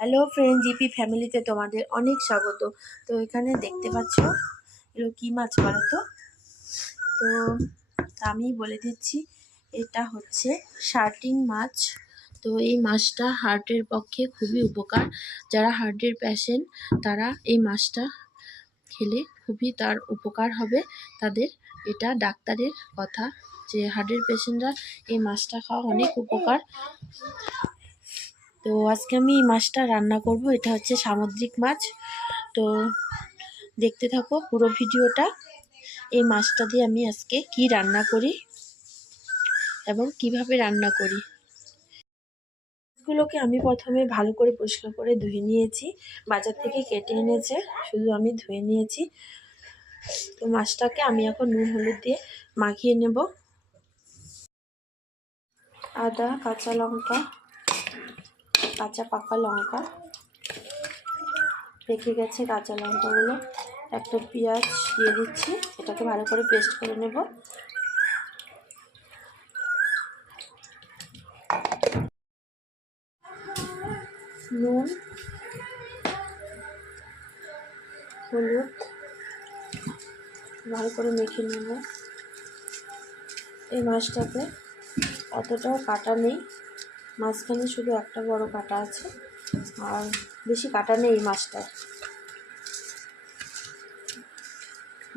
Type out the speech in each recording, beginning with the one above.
Hello friend GP ফ্যামিলিতে তোমাদের অনেক স্বাগত। তো এখানে দেখতে পাচ্ছ এগুলো কী মাছ বলো তো? তো আমি বলে দিচ্ছি, এটা হচ্ছে শার্টিং মাছ। তো এই মাছটা হার্টের পক্ষে খুবই উপকার। যারা হার্টের প্যাশেন্ট তারা এই মাছটা খেলে খুবই তার উপকার হবে। তাদের এটা ডাক্তারের কথা, যে হার্টের পেশেন্টরা এই মাছটা খাওয়া অনেক উপকার। তো আজকে আমি এই মাছটা রান্না করব। এটা হচ্ছে সামুদ্রিক মাছ। তো দেখতে থাকো পুরো ভিডিওটা। এই মাছটা দিয়ে আমি আজকে কি রান্না করি এবং কীভাবে রান্না করি। মাছগুলোকে আমি প্রথমে ভালো করে পরিষ্কার করে ধুয়ে নিয়েছি। বাজার থেকে কেটে এনেছে, শুধু আমি ধুয়ে নিয়েছি। তো মাছটাকে আমি এখন নুন, হলুদ দিয়ে মাখিয়ে নেব। আদা, কাঁচা লঙ্কা কাঁচা পাকা লঙ্কা। পেকে গেছে কাঁচা লঙ্কাগুলো। একটা পেঁয়াজ দিয়ে দিচ্ছি, এটাকে ভালো করে পেস্ট করে নেব। নুন, হলুদ, ভালো করে মেখে নেব। এই মাছটাতে অতটাও কাটা নেই। মাঝখানে শুধু একটা বড় কাটা আছে, আর বেশি কাটা নেই মাছটায়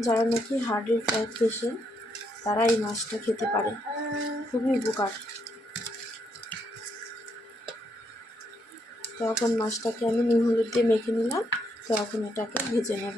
যারা নাকি হার্ডের হার্টের পেশেন্ট তারা এই মাছটা খেতে পারে। খুবই উপকার। তখন মাছটাকে আমি নুন হলুদ দিয়ে মেখে নিলাম তখন এটাকে ভেজে নেব।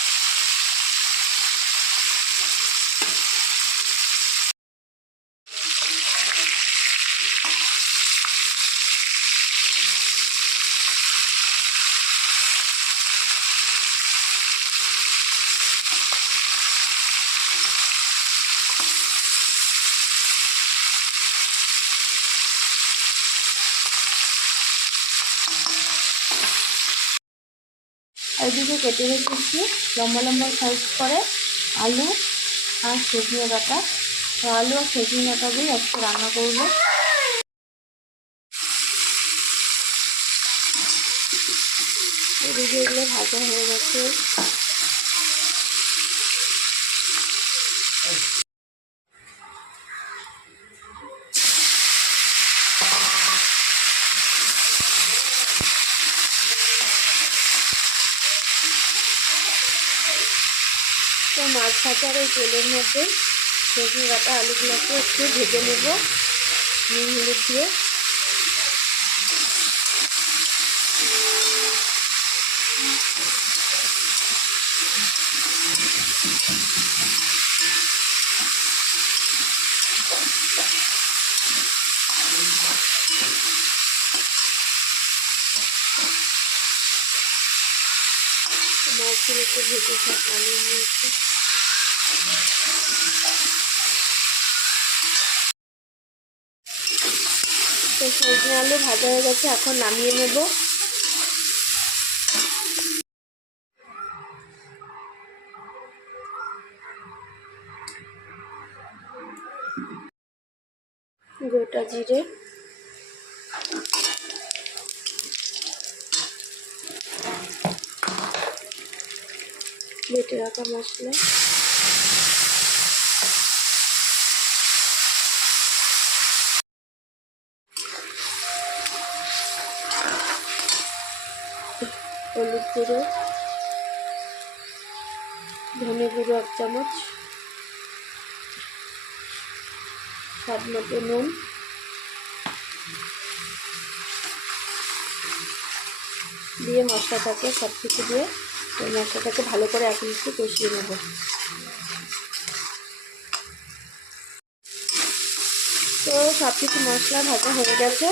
এদিকে কেটে রেখেছি, লম্বা লম্বা সাইজ করে আলু আর সজনে তো আলু আর সজনে ডাঁটা দিয়ে আজকে রান্না করব। এদিকে এগুলো ভাজা হয়ে গেছে। তো মাছ ভাজার ওই তেলের মধ্যে সজনে ডাঁটা আলুগুলোকে একটু ভেজে নেব। নুন, হলুদ দিয়ে। মাছগুলোকে ভেজে সব নামিয়ে নিয়েছি তো সজনে আলু ভাজা হয়ে গেছে এখন নামিয়ে নেব গোটা জিরে বেটে রাখা মশলা। হলুদ গুঁড়ো, ধনে গুঁড়ো এক চামচ, স্বাদ মতো নুন, দিয়ে মশলাটাকে সব কিছু দিয়ে ওই মশলাটাকে ভালো করে এখন একটু কষিয়ে নেব। তো সব কিছু মশলা ভাজা হয়ে গেছে।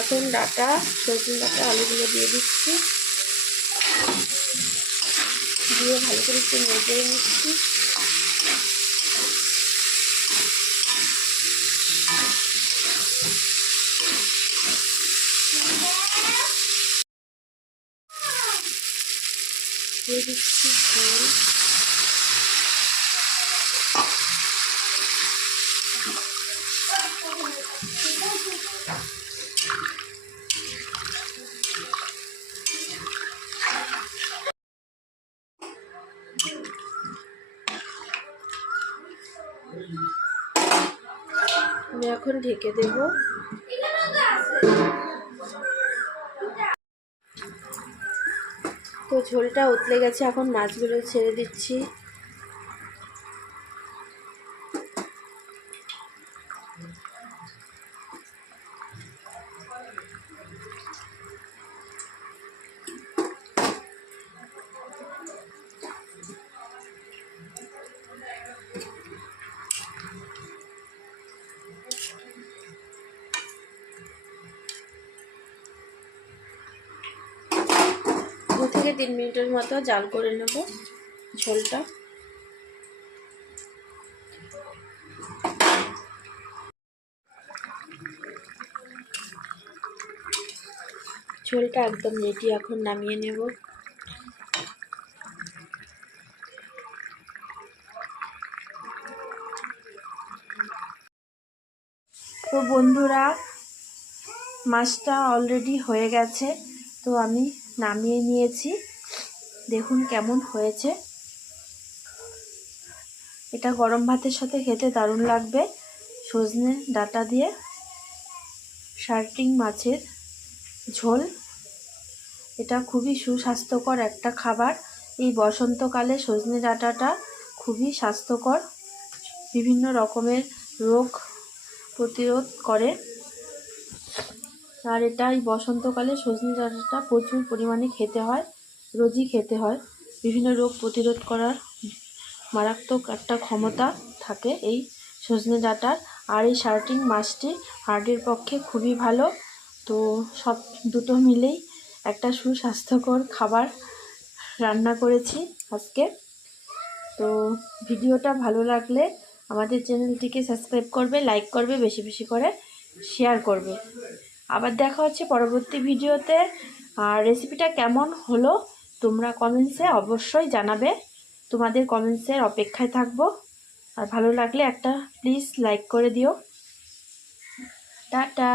এখন ডাটা সজনে ডাটা, আলুগুলো দিয়ে দিচ্ছি। দিয়ে ভালো করে একটু নেড়ে নিচ্ছি। দিয়ে দিচ্ছি ঝোল আমি এখন ঢেকে দেব। তো ঝোলটা উতলে গেছে এখন মাছগুলো ছেড়ে দিচ্ছি। দু থেকে তিন মিনিটের মতো জাল করে নেব ঝোলটা। ঝোলটা একদম রেডি এখন নামিয়ে নেব। তো বন্ধুরা, মাছটা অলরেডি হয়ে গেছে, তো আমি নামিয়ে নিয়েছি। দেখুন কেমন হয়েছে। এটা গরম ভাতের সাথে খেতে দারুণ লাগবে। সজনে ডাটা দিয়ে শার্টিং মাছের ঝোল। এটা খুবই সুস্বাস্থ্যকর একটা খাবার। এই বসন্তকালে সজনে ডাঁটাটা খুবই স্বাস্থ্যকর। বিভিন্ন রকমের রোগ প্রতিরোধ করে। আর এটা এই বসন্তকালে সজনে ডাঁটাটা প্রচুর পরিমাণে খেতে হয়, রোজই খেতে হয়। বিভিন্ন রোগ প্রতিরোধ করার মারাত্মক একটা ক্ষমতা থাকে এই সজনে ডাঁটার। আর এই শার্টিং মাছটি হার্টের পক্ষে খুবই ভালো। তো সব দুটো মিলেই একটা সুস্বাস্থ্যকর খাবার রান্না করেছি আজকে। তো ভিডিওটা ভালো লাগলে আমাদের চ্যানেলটিকে সাবস্ক্রাইব করবে, লাইক করবে, বেশি বেশি করে শেয়ার করবে। আবার দেখা হচ্ছে পরবর্তী ভিডিওতে। আর রেসিপিটা কেমন হলো তোমরা কমেন্টসে অবশ্যই জানাবে। তোমাদের কমেন্টসের অপেক্ষায় থাকব। আর ভালো লাগলে একটা প্লিজ লাইক করে দিও। টাটা।